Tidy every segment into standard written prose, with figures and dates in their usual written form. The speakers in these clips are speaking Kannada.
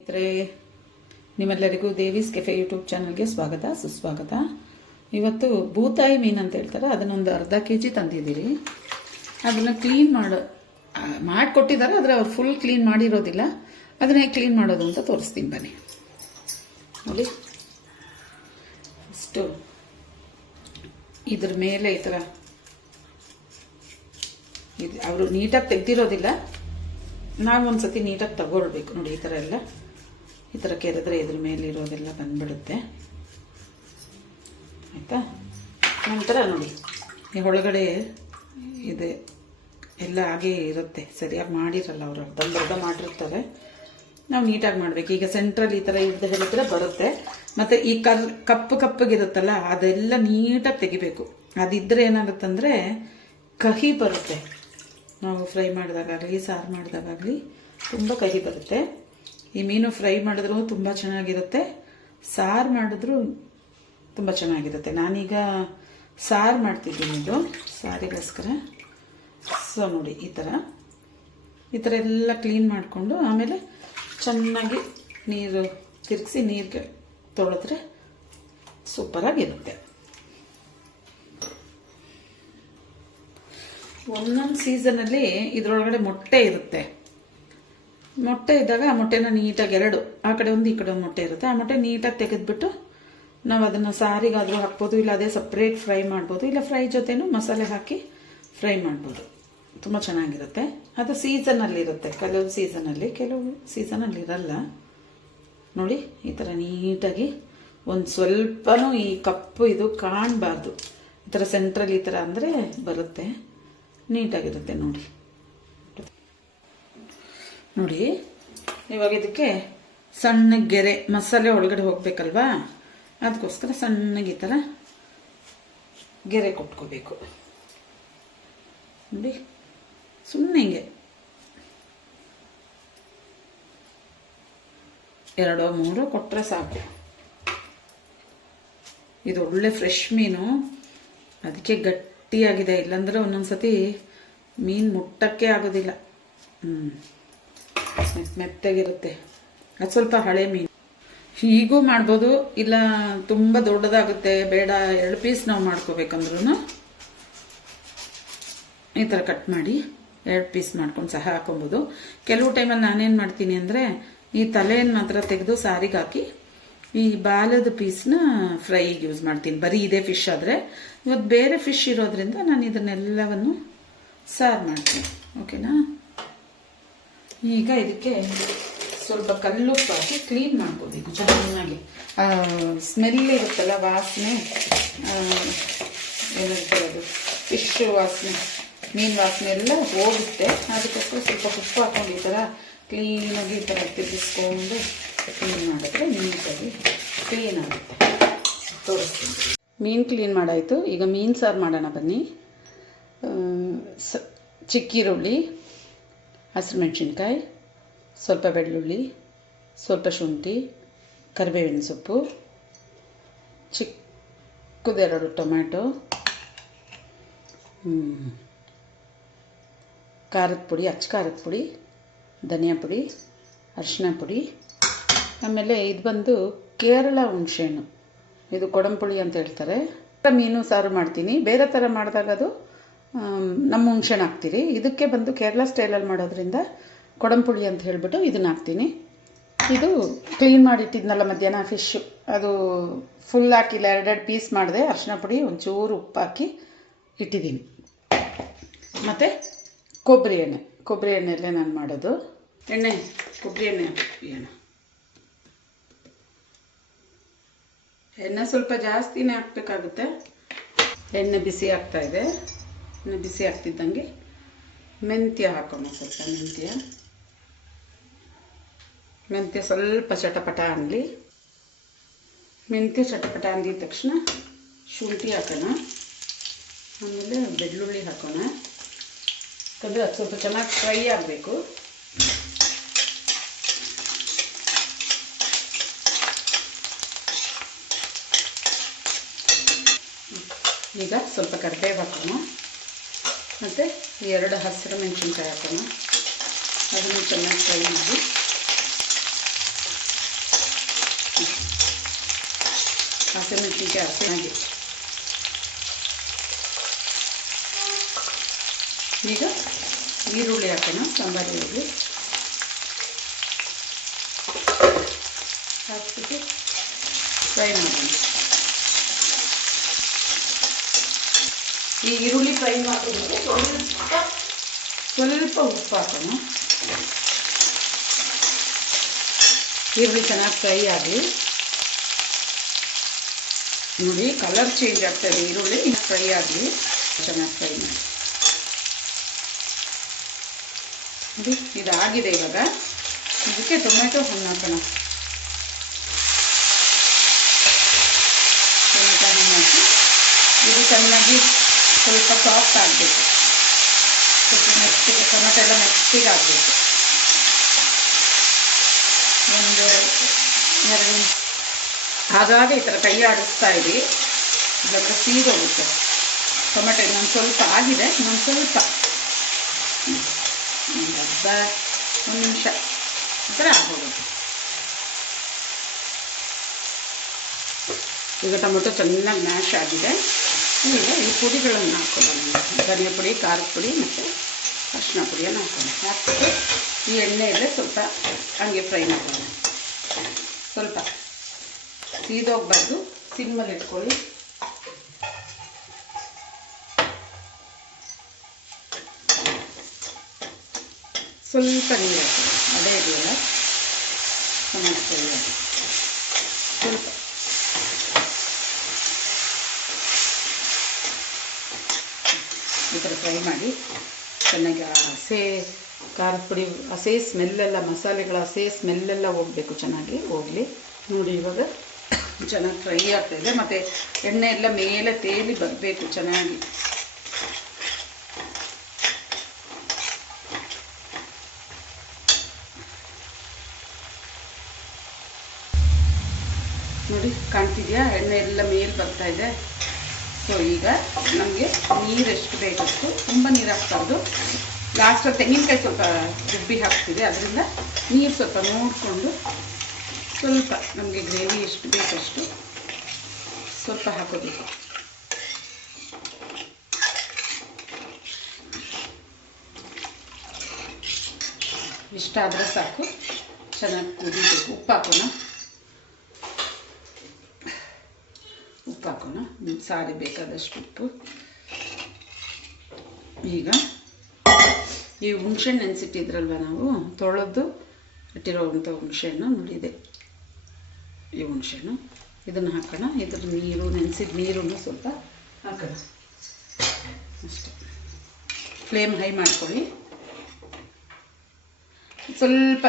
ಸ್ನೇಹಿತರೆ, ನಿಮ್ಮೆಲ್ಲರಿಗೂ ದೇವೀಸ್ ಕೆಫೆ ಯೂಟ್ಯೂಬ್ ಚಾನಲ್ಗೆ ಸ್ವಾಗತ ಸುಸ್ವಾಗತ. ಇವತ್ತು ಬೂತಾಯಿ ಮೀನು ಅಂತ ಹೇಳ್ತಾರೆ, ಅದನ್ನೊಂದು ಅರ್ಧ kg ತಂದಿದ್ದೀರಿ. ಅದನ್ನು ಕ್ಲೀನ್ ಮಾಡಿಕೊಟ್ಟಿದ್ದಾರೆ, ಆದರೆ ಅವ್ರು ಫುಲ್ ಕ್ಲೀನ್ ಮಾಡಿರೋದಿಲ್ಲ. ಅದನ್ನೇ ಕ್ಲೀನ್ ಮಾಡೋದು ಅಂತ ತೋರಿಸ್ತೀನಿ ಬನ್ನಿ. ನೋಡಿ, ಫಸ್ಟು ಇದ್ರ ಮೇಲೆ ಈ ಥರ ಇದು ಅವರು ನೀಟಾಗಿ ತೆಗ್ದಿರೋದಿಲ್ಲ, ನಾವು ಒಂದ್ಸತಿ ನೀಟಾಗಿ ತಗೊಳ್ಬೇಕು. ನೋಡಿ, ಈ ಥರ ಎಲ್ಲ ಈ ಥರ ಕೆರೆದ್ರೆ ಇದ್ರ ಮೇಲೆ ಇರೋದೆಲ್ಲ ಬಂದ್ಬಿಡುತ್ತೆ, ಆಯಿತಾ. ನಂತರ ನೋಡಿ, ಈ ಒಳಗಡೆ ಇದೆ ಎಲ್ಲ ಹಾಗೇ ಇರುತ್ತೆ, ಸರಿಯಾಗಿ ಮಾಡಿರಲ್ಲ ಅವರು, ದೊಡ್ಡ ಮಾಡಿರ್ತಾರೆ. ನಾವು ನೀಟಾಗಿ ಮಾಡಬೇಕು. ಈಗ ಸೆಂಟ್ರಲ್ ಈ ಥರ ಇದ್ದ ಹೇಳಿದ್ರೆ ಬರುತ್ತೆ. ಮತ್ತು ಈ ಕಪ್ಪಗಿರುತ್ತಲ್ಲ, ಅದೆಲ್ಲ ನೀಟಾಗಿ ತೆಗಿಬೇಕು. ಅದಿದ್ದರೆ ಏನಾಗುತ್ತಂದರೆ ಕಹಿ ಬರುತ್ತೆ. ನಾವು ಫ್ರೈ ಮಾಡಿದಾಗಲಿ ಸಾರು ಮಾಡಿದಾಗಲಿ ತುಂಬ ಕಹಿ ಬರುತ್ತೆ. ಈ ಮೀನು ಫ್ರೈ ಮಾಡಿದ್ರೂ ತುಂಬ ಚೆನ್ನಾಗಿರುತ್ತೆ, ಸಾರು ಮಾಡಿದ್ರೂ ತುಂಬ ಚೆನ್ನಾಗಿರುತ್ತೆ. ನಾನೀಗ ಸಾರು ಮಾಡ್ತಿದ್ದೀನಿ, ಇದು ಸಾರಿಗೋಸ್ಕರ. ಸೊ ನೋಡಿ, ಈ ಥರ ಎಲ್ಲ ಕ್ಲೀನ್ ಮಾಡಿಕೊಂಡು ಆಮೇಲೆ ಚೆನ್ನಾಗಿ ನೀರು ತಿರುಗಿಸಿ ನೀರಿಗೆ ತೊಳೆದ್ರೆ ಸೂಪರಾಗಿರುತ್ತೆ. ಒಂದೊಂದು ಸೀಸನಲ್ಲಿ ಇದರೊಳಗಡೆ ಮೊಟ್ಟೆ ಇರುತ್ತೆ. ಮೊಟ್ಟೆ ಇದ್ದಾಗ ಆ ಮೊಟ್ಟೆನ ನೀಟಾಗಿ ಎರಡು, ಆ ಕಡೆ ಒಂದು ಈ ಕಡೆ ಒಂದು ಮೊಟ್ಟೆ ಇರುತ್ತೆ. ಆ ಮೊಟ್ಟೆ ನೀಟಾಗಿ ತೆಗೆದ್ಬಿಟ್ಟು ನಾವು ಅದನ್ನು ಸಾರಿಗಾದರೂ ಹಾಕ್ಬೋದು, ಇಲ್ಲ ಅದೇ ಸಪ್ರೇಟ್ ಫ್ರೈ ಮಾಡ್ಬೋದು, ಇಲ್ಲ ಫ್ರೈ ಜೊತೆನೂ ಮಸಾಲೆ ಹಾಕಿ ಫ್ರೈ ಮಾಡ್ಬೋದು. ತುಂಬ ಚೆನ್ನಾಗಿರುತ್ತೆ. ಅದು ಸೀಸನಲ್ಲಿರುತ್ತೆ, ಕೆಲವು ಸೀಸನಲ್ಲಿ ಇರಲ್ಲ. ನೋಡಿ, ಈ ಥರ ನೀಟಾಗಿ ಒಂದು ಸ್ವಲ್ಪನೂ ಈ ಕಪ್ಪು ಇದು ಕಾಣಬಾರ್ದು. ಈ ಥರ ಸೆಂಟ್ರಲ್ ಈ ಥರ ಅಂದರೆ ಬರುತ್ತೆ, ನೀಟಾಗಿರುತ್ತೆ. ನೋಡಿ, ಇವಾಗ ಇದಕ್ಕೆ ಸಣ್ಣ ಗೆರೆ, ಮಸಾಲೆ ಒಳಗಡೆ ಹೋಗ್ಬೇಕಲ್ವಾ, ಅದಕ್ಕೋಸ್ಕರ ಸಣ್ಣಗೆ ಈ ಥರ ಗೆರೆ ಕೊಟ್ಕೋಬೇಕು. ನೋಡಿ, ಸುಮ್ಮನೆ ಹಿಂಗೆ 2-3 ಕೊಟ್ಟರೆ ಸಾಕು. ಇದು ಒಳ್ಳೆ ಫ್ರೆಶ್ ಮೀನು, ಅದಕ್ಕೆ ಗಟ್ಟಿಯಾಗಿದೆ. ಇಲ್ಲಾಂದ್ರೆ ಒಂದೊಂದ್ಸತಿ ಮೀನು ಮುಟ್ಟಕ್ಕೆ ಆಗೋದಿಲ್ಲ, ಮೆತ್ತಗಿರುತ್ತೆ. ಅದು ಸ್ವಲ್ಪ ಹಳೆ ಮೀನು. ಹೀಗೂ ಮಾಡ್ಬೋದು, ಇಲ್ಲ ತುಂಬ ದೊಡ್ಡದಾಗುತ್ತೆ ಬೇಡ 2 ಪೀಸ್ ನಾವು ಮಾಡ್ಕೋಬೇಕಂದ್ರೂ ಈ ಥರ ಕಟ್ ಮಾಡಿ 2 ಪೀಸ್ ಮಾಡ್ಕೊಂಡು ಸಹ ಹಾಕೊಬೋದು. ಕೆಲವು ಟೈಮಲ್ಲಿ ನಾನೇನು ಮಾಡ್ತೀನಿ ಅಂದರೆ, ಈ ತಲೆಯನ್ನು ಮಾತ್ರ ತೆಗೆದು ಸಾರಿಗೆ ಹಾಕಿ ಈ ಬಾಲದ ಪೀಸ್ನ ಫ್ರೈಗೆ ಯೂಸ್ ಮಾಡ್ತೀನಿ. ಬರೀ ಇದೇ ಫಿಶ್ ಆದರೆ, ಇವತ್ತು ಬೇರೆ ಫಿಶ್ ಇರೋದ್ರಿಂದ ನಾನು ಇದನ್ನೆಲ್ಲವನ್ನು ಸಾರು ಮಾಡ್ತೀನಿ. ಓಕೆನಾ. ಈಗ ಇದಕ್ಕೆ ಸ್ವಲ್ಪ ಕಲ್ಲುಪ್ಪು ಹಾಕಿ ಕ್ಲೀನ್ ಮಾಡ್ಕೋಬೇಕು ಚೆನ್ನಾಗಿ. ಸ್ಮೆಲ್ ಇರುತ್ತಲ್ಲ, ವಾಸನೆ ಏನಿರ್ತದೆ ಅದು ಫಿಶ್ ವಾಸನೆ, ಮೀನು ವಾಸನೆ ಎಲ್ಲ ಹೋಗುತ್ತೆ. ಅದಕ್ಕೋಸ್ಕರ ಸ್ವಲ್ಪ ಉಪ್ಪು ಹಾಕೊಂಡು ಈ ಥರ ಕ್ಲೀನಾಗಿ ಈ ಥರ ತಿರುಗಿಸ್ಕೊಂಡು ಕ್ಲೀನ್ ಮಾಡಿದ್ರೆ ನೀಟಾಗಿ ಕ್ಲೀನ್ ಆಗುತ್ತೆ. ತೋರಿಸ್ತೀನಿ. ಮೀನು ಕ್ಲೀನ್ ಮಾಡಾಯಿತು. ಈಗ ಮೀನು ಸಾರು ಮಾಡೋಣ ಬನ್ನಿ. ಚಿಕ್ಕೀರುಳ್ಳಿ, ಹಸಿರುಮೆಣಸಿನ್ಕಾಯಿ, ಸ್ವಲ್ಪ ಬೆಳ್ಳುಳ್ಳಿ, ಸ್ವಲ್ಪ ಶುಂಠಿ, ಕರಿಬೇವಿನ ಸೊಪ್ಪು, ಚಿಕ್ಕದೆರಡು ಟೊಮ್ಯಾಟೊ, ಖಾರದ ಪುಡಿ, ಅಚ್ಚ ಖಾರದ ಪುಡಿ, ಧನಿಯಾ ಪುಡಿ, ಅರಿಶಿನ ಪುಡಿ. ಆಮೇಲೆ ಇದು ಬಂದು ಕೇರಳ ಹುಣಸೆಹಣ್ಣು, ಇದು ಕೊಡಂಪುಳಿ ಅಂತ ಹೇಳ್ತಾರೆ. ಮೀನು ಸಾರು ಮಾಡ್ತೀನಿ, ಬೇರೆ ಥರ ಮಾಡಿದಾಗ ಅದು ನಮ್ಮ ಹುಣಸೆಹಣ್ಣು ಹಾಕ್ತೀರಿ. ಇದಕ್ಕೆ ಬಂದು ಕೇರಳ ಸ್ಟೈಲಲ್ಲಿ ಮಾಡೋದ್ರಿಂದ ಕೊಡಂಪುಳಿ ಅಂತ ಹೇಳಿಬಿಟ್ಟು ಇದನ್ನು ಹಾಕ್ತೀನಿ. ಇದು ಕ್ಲೀನ್ ಮಾಡಿಟ್ಟಿದ್ನಲ್ಲ ಮಧ್ಯಾಹ್ನ ಫಿಶ್ಶು, ಅದು ಫುಲ್ ಹಾಕಿಲ್ಲ, 2 ಪೀಸ್ ಮಾಡಿದೆ. ಅರಿಶಿನ ಪುಡಿ, ಒಂಚೂರು ಉಪ್ಪು ಹಾಕಿ ಇಟ್ಟಿದ್ದೀನಿ. ಮತ್ತು ಕೊಬ್ಬರಿ ಎಣ್ಣೆಯಲ್ಲೇ ನಾನು ಮಾಡೋದು. ಕೊಬ್ಬರಿ ಎಣ್ಣೆ ಎಣ್ಣೆ ಸ್ವಲ್ಪ ಜಾಸ್ತಿನೇ ಹಾಕಬೇಕಾಗುತ್ತೆ. ಎಣ್ಣೆ ಬಿಸಿ ಆಗ್ತಾಯಿದೆ. ಎಣ್ಣೆ ಬಿಸಿ ಆಗ್ತಿದ್ದಂಗೆ ಮೆಂತ್ಯ ಹಾಕೋಣ. ಸ್ವಲ್ಪ ಮೆಂತ್ಯ ಸ್ವಲ್ಪ ಚಟಪಟ ಅನ್ನಲಿ. ಮೆಂತ್ಯ ಚಟಪಟ ಅಂದಿದ ತಕ್ಷಣ ಶುಂಠಿ ಹಾಕೋಣ, ಆಮೇಲೆ ಬೆಳ್ಳುಳ್ಳಿ ಹಾಕೋಣ. ಯಾಕಂದರೆ ಅದು ಸ್ವಲ್ಪ ಚೆನ್ನಾಗಿ ಫ್ರೈ ಆಗಬೇಕು. ಈಗ ಸ್ವಲ್ಪ ಕರಿಬೇವು ಹಾಕೋಣ, ಮತ್ತು 2 ಹಸಿರು ಮೆಣಸಿನ್ಕಾಯಿ ಹಾಕೋಣ. ಅದನ್ನು ಚೆನ್ನಾಗಿ ಫ್ರೈ ಮಾಡಿ ಹಸಿಮೆಣಸಿನ್ಕಾಯಿ ಹಸಿನಾಗಿ. ಈಗ ಈರುಳ್ಳಿ ಹಾಕೋಣ, ಸಾಂಬಾರು ಈರುಳ್ಳಿ ಹಾಕ್ಬಿಟ್ಟು ಫ್ರೈ ಮಾಡೋಣ. ಈ ಈರುಳ್ಳಿ ಫ್ರೈ ಮಾಡಿದ್ರೆ ಸ್ವಲ್ಪ ಉಪ್ಪು ಹಾಕೋಣ. ಈರುಳ್ಳಿ ಚೆನ್ನಾಗಿ ಫ್ರೈ ಆಗಲಿ. ನೋಡಿ ಕಲರ್ ಚೇಂಜ್ ಆಗ್ತಾಯಿದೆ, ಈರುಳ್ಳಿ ಇನ್ನು ಫ್ರೈ ಆಗಲಿ. ಚೆನ್ನಾಗಿ ಫ್ರೈ ಮಾಡಿ ನೋಡಿ, ಇದಾಗಿದೆ. ಇವಾಗ ಇದಕ್ಕೆ ಟೊಮೆಟೊ ಹಣ್ಣು ಹಾಕೋಣ. ಟೊಮೆಟೊ ಹಣ್ಣು ಹಾಕಿ ಇದು ಚೆನ್ನಾಗಿ ಸ್ವಲ್ಪ ಸಾಫ್ಟ್ ಆಗಬೇಕು. ಸ್ವಲ್ಪ ಮೆತ್ತಿಗೆ, ಟೊಮೆಟೊ ಎಲ್ಲ ಮೆತ್ತಿಗೆ ಆಗಬೇಕು. ಒಂದು 2 ನಿಮಿಷ ಹಾಗಾಗಿ ಈ ಥರ ಕೈ ಆಡಿಸ್ತಾ ಇರಿ, ಇಲ್ಲಾಂದರೆ ಸೀದೋಗುತ್ತೆ ಟೊಮೆಟೊ. ಇನ್ನೊಂದು ಸ್ವಲ್ಪ ಆಗಿದೆ, ಇನ್ನೊಂದು ಸ್ವಲ್ಪ ಒಂದು ನಿಮಿಷ ಈ ಥರ ಆಗೋಗುತ್ತೆ. ಈಗ ಟೊಮೆಟೊ ಚೆನ್ನಾಗಿ ಮ್ಯಾಶ್ ಆಗಿದೆ. ಈಗ ಈ ಪುಡಿಗಳನ್ನು ಹಾಕ್ಕೊಳ್ಳೋಣ. ಧನಿಯಾ ಪುಡಿ, ಖಾರದ ಪುಡಿ ಮತ್ತು ಅರಿಶಿನ ಪುಡಿಯನ್ನು ಹಾಕ್ಬಿಟ್ಟು ಈ ಎಣ್ಣೆಯಲ್ಲೇ ಸ್ವಲ್ಪ ಹಂಗೆ ಫ್ರೈ ಮಾಡೋಣ. ಸ್ವಲ್ಪ ಸೀದೋಗ್ಬಾರ್ದು, ಸಿಮ್ಮಲ್ಲಿ ಇಟ್ಕೊಳ್ಳಿ. ಸ್ವಲ್ಪ ನೀರು ಹಾಕಿ, ಅದೇ ಇದೆಯಲ್ಲ ಟೊಮೆಟೊ ಫ್ರೈ ಆಗಿ ಸ್ವಲ್ಪ ಈ ಥರ ಫ್ರೈ ಮಾಡಿ ಚೆನ್ನಾಗಿ ಹಸೆ ಖಾರದ ಪುಡಿ ಹಸೆ ಸ್ಮೆಲ್ಲೆಲ್ಲ, ಮಸಾಲೆಗಳ ಹಸೆ ಸ್ಮೆಲ್ಲೆಲ್ಲ ಹೋಗಬೇಕು, ಚೆನ್ನಾಗಿ ಹೋಗಲಿ. ನೋಡಿ ಇವಾಗ ಚೆನ್ನಾಗಿ ಫ್ರೈ ಆಗ್ತಾಯಿದೆ, ಮತ್ತು ಎಣ್ಣೆ ಎಲ್ಲ ಮೇಲೆ ತೇಲಿ ಬರಬೇಕು ಚೆನ್ನಾಗಿ. ನೋಡಿ ಕಾಣ್ತಿದೆಯಾ, ಎಣ್ಣೆ ಎಲ್ಲ ಮೇಲೆ ಬರ್ತಾಯಿದೆ. ಸೊ ಈಗ ನಮಗೆ ನೀರು ಎಷ್ಟು ಬೇಕಷ್ಟು, ತುಂಬ ನೀರು ಹಾಕ್ಬಾರ್ದು. ಲಾಸ್ಟಲ್ಲಿ ತೆಂಗಿನಕಾಯಿ ಸ್ವಲ್ಪ ರುಬ್ಬಿ ಹಾಕ್ತಿದೆ, ಅದರಿಂದ ನೀರು ಸ್ವಲ್ಪ ನೋಡಿಕೊಂಡು ಸ್ವಲ್ಪ ನಮಗೆ ಗ್ರೇವಿ ಎಷ್ಟು ಬೇಕಷ್ಟು ಸ್ವಲ್ಪ ಹಾಕೋಬೇಕು. ಇಷ್ಟ ಆದರೆ ಸಾಕು, ಚೆನ್ನಾಗಿ ಕುದಿಬೇಕು. ಉಪ್ಪು ಹಾಕೋಣ, ಸಾರಿ ಬೇಕಾದಷ್ಟು ಉಪ್ಪು. ಈಗ ಈ ಹುಣಸೆಹಣ್ಣು ನೆನೆಸಿಟ್ಟಿದ್ರಲ್ವ ನಾವು, ತೊಳೆದು ಇಟ್ಟಿರೋವಂಥ ಹುಣಸೆಹಣ್ಣು ನೋಡಿದೆ, ಈ ಹುಣಸೆಹಣ್ಣು ಇದನ್ನು ಹಾಕೋಣ. ಇದ್ರ ನೀರು, ನೆನೆಸಿದ ನೀರನ್ನು ಸ್ವಲ್ಪ ಹಾಕೋಣ ಅಷ್ಟೇ. ಫ್ಲೇಮ್ ಹೈ ಮಾಡ್ಕೊಳ್ಳಿ. ಸ್ವಲ್ಪ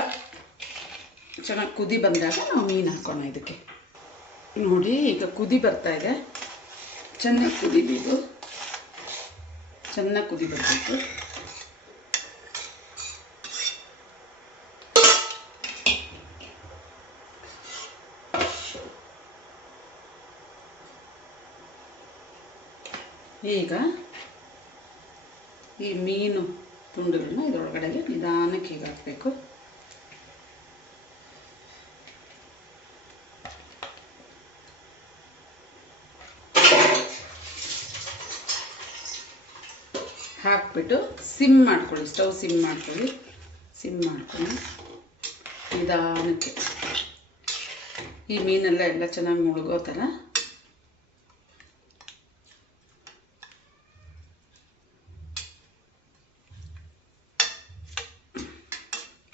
ಚೆನ್ನಾಗಿ ಕುದಿ ಬಂದಾಗ ನಾವು ಮೀನು ಹಾಕೋಣ ಇದಕ್ಕೆ. ನೋಡಿ ಈಗ ಕುದಿ ಬರ್ತಾ ಇದೆ, ಚೆನ್ನಾಗಿ ಕುದಿಬೇಕು, ಚೆನ್ನಾಗಿ ಕುದಿ ಬರಬೇಕು. ಈಗ ಈ ಮೀನು ತುಂಡುಗಳನ್ನ ಇದರೊಳಗಡೆಗೆ ನಿಧಾನಕ್ಕೆ ಹೀಗೆ ಹಾಕಬೇಕು. ಹಾಕ್ಬಿಟ್ಟು ಸಿಮ್ ಮಾಡ್ಕೊಳ್ಳಿ, ಸ್ಟವ್ ಸಿಮ್ ಮಾಡ್ಕೊಳ್ಳಿ. ಸಿಮ್ ಮಾಡ್ಕೊಂಡು ನಿಧಾನಕ್ಕೆ ಈ ಮೀನೆಲ್ಲ ಚೆನ್ನಾಗಿ ಮುಳುಗೋ ಥರ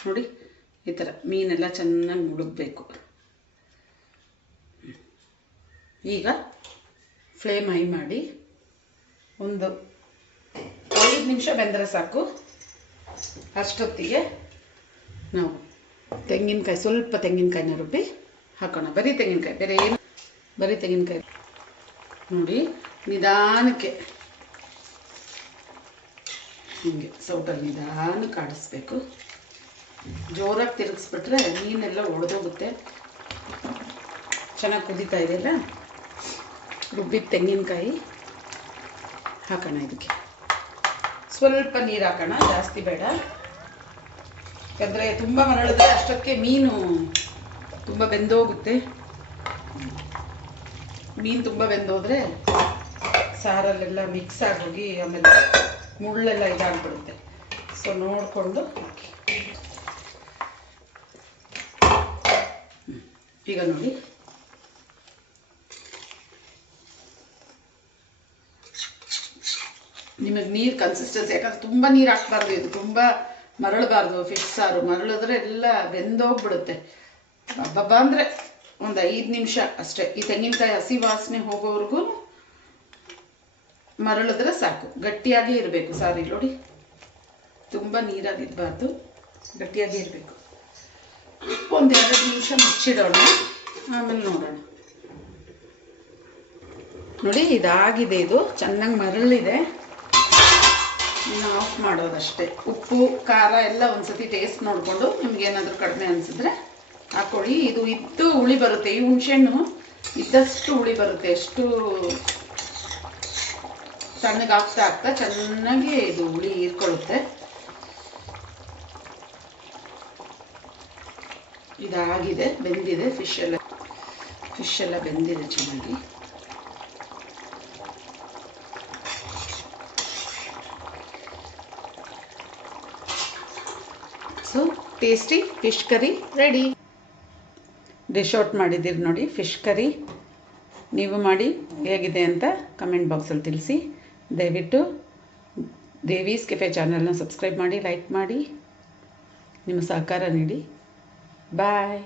ನೋಡಿ, ಈ ಥರ ಮೀನೆಲ್ಲ ಚೆನ್ನಾಗಿ ಮುಳುಗಬೇಕು. ಈಗ ಫ್ಲೇಮ್ ಹೈ ಮಾಡಿ ಒಂದು 5 ನಿಮಿಷ ಬೆಂದರೆ ಸಾಕು. ಅಷ್ಟೊತ್ತಿಗೆ ನಾವು ತೆಂಗಿನಕಾಯಿ, ಸ್ವಲ್ಪ ತೆಂಗಿನಕಾಯಿನ ರುಬ್ಬಿ ಹಾಕೋಣ. ಬರೀ ತೆಂಗಿನಕಾಯಿ, ಬೇರೆ ಏನು, ಬರೀ ತೆಂಗಿನಕಾಯಿ. ನೋಡಿ ನಿಧಾನಕ್ಕೆ ಹಿಂಗೆ ಸೌಟಲ್ಲಿ ನಿಧಾನಕ್ಕೆ ಆಡಿಸ್ಬೇಕು. ಜೋರಾಗಿ ತಿರುಗಿಸ್ಬಿಟ್ರೆ ಮೀನೆಲ್ಲ ಒಡೆದೋಗುತ್ತೆ. ಚೆನ್ನಾಗಿ ಕುದೀತಾ ಇದೆಯಲ್ಲ, ರುಬ್ಬಿದ ತೆಂಗಿನಕಾಯಿ ಹಾಕೋಣ. ಇದಕ್ಕೆ ಸ್ವಲ್ಪ ನೀರು ಹಾಕೋಣ, ಜಾಸ್ತಿ ಬೇಡ. ಯಾಕಂದರೆ ತುಂಬ ಮರಳಿದ್ರೆ ಅಷ್ಟಕ್ಕೆ ಮೀನು ತುಂಬ ಬೆಂದೋಗುತ್ತೆ. ಮೀನು ತುಂಬ ಬೆಂದೋದ್ರೆ ಸಾರಲ್ಲೆಲ್ಲ ಮಿಕ್ಸ್ ಆಗೋಗಿ ಆಮೇಲೆ ಮುಳ್ಳೆಲ್ಲ ಇದಾಗ್ಬಿಡುತ್ತೆ. ಸೊ ನೋಡಿಕೊಂಡು ಹಾಕಿ. ಈಗ ನೋಡಿ ನಿಮಗೆ ನೀರು ಕನ್ಸಿಸ್ಟೆನ್ಸಿ, ಯಾಕಂದ್ರೆ ತುಂಬ ನೀರು ಹಾಕ್ಬಾರ್ದು, ಇದು ತುಂಬ ಮರಳಬಾರ್ದು. ಫಿಶ್ ಸಾರು ಮರಳಿದ್ರೆ ಎಲ್ಲ ಬೆಂದೋಗ್ಬಿಡುತ್ತೆ. ಹಬ್ಬ ಅಂದರೆ ಒಂದು 5 ನಿಮಿಷ ಅಷ್ಟೇ. ಈ ತೆಂಗಿನಕಾಯಿ ಹಸಿ ವಾಸನೆ ಹೋಗೋವರೆಗೂ ಮರಳಿದ್ರೆ ಸಾಕು. ಗಟ್ಟಿಯಾಗಿ ಇರಬೇಕು ಸಾರು. ನೋಡಿ ತುಂಬ ನೀರಾಗಿರಬಾರ್ದು, ಗಟ್ಟಿಯಾಗಿ ಇರಬೇಕು. ಒಂದು 2 ನಿಮಿಷ ಮುಚ್ಚಿಡೋಣ, ಆಮೇಲೆ ನೋಡೋಣ. ನೋಡಿ ಇದಾಗಿದೆ, ಇದು ಚೆನ್ನಾಗಿ ಮರಳಿದೆ. ಇನ್ನು ಆಫ್ ಮಾಡೋದಷ್ಟೇ. ಉಪ್ಪು ಖಾರ ಎಲ್ಲ ಒಂದ್ಸತಿ ಟೇಸ್ಟ್ ನೋಡಿಕೊಂಡು ನಿಮ್ಗೇನಾದರೂ ಕಡಿಮೆ ಅನಿಸಿದ್ರೆ ಹಾಕೊಳ್ಳಿ. ಇದು ಇದ್ದು ಹುಳಿ ಬರುತ್ತೆ, ಈ ಹುಣಸೆಹಣ್ಣು ಇದ್ದಷ್ಟು ಹುಳಿ ಬರುತ್ತೆ. ಎಷ್ಟು ತಣ್ಣಗೆ ಆಗ್ತಾ ಆಗ್ತಾ ಚೆನ್ನಾಗಿ ಇದು ಹುಳಿ ಹೀರ್ಕೊಳ್ಳುತ್ತೆ. ಇದಾಗಿದೆ, ಬೆಂದಿದೆ. ಫಿಶ್ ಎಲ್ಲ ಬೆಂದಿದೆ ಚೆನ್ನಾಗಿ. So tasty fish curry ready. Dish out ಮಾಡಿದ್ದೀರಿ ನೋಡಿ ಫಿಶ್ ಕರಿ. ನೀವು ಮಾಡಿ ಹೇಗಿದೆ ಅಂತ ಕಮೆಂಟ್ ಬಾಕ್ಸಲ್ಲಿ ತಿಳಿಸಿ. ದಯವಿಟ್ಟು ದೇವೀಸ್ ಕೆಫೆ ಚಾನಲ್ನ ಸಬ್ಸ್ಕ್ರೈಬ್ ಮಾಡಿ, ಲೈಕ್ ಮಾಡಿ, ನಿಮ್ಮ ಸಹಕಾರ ನೀಡಿ. ಬಾಯ್.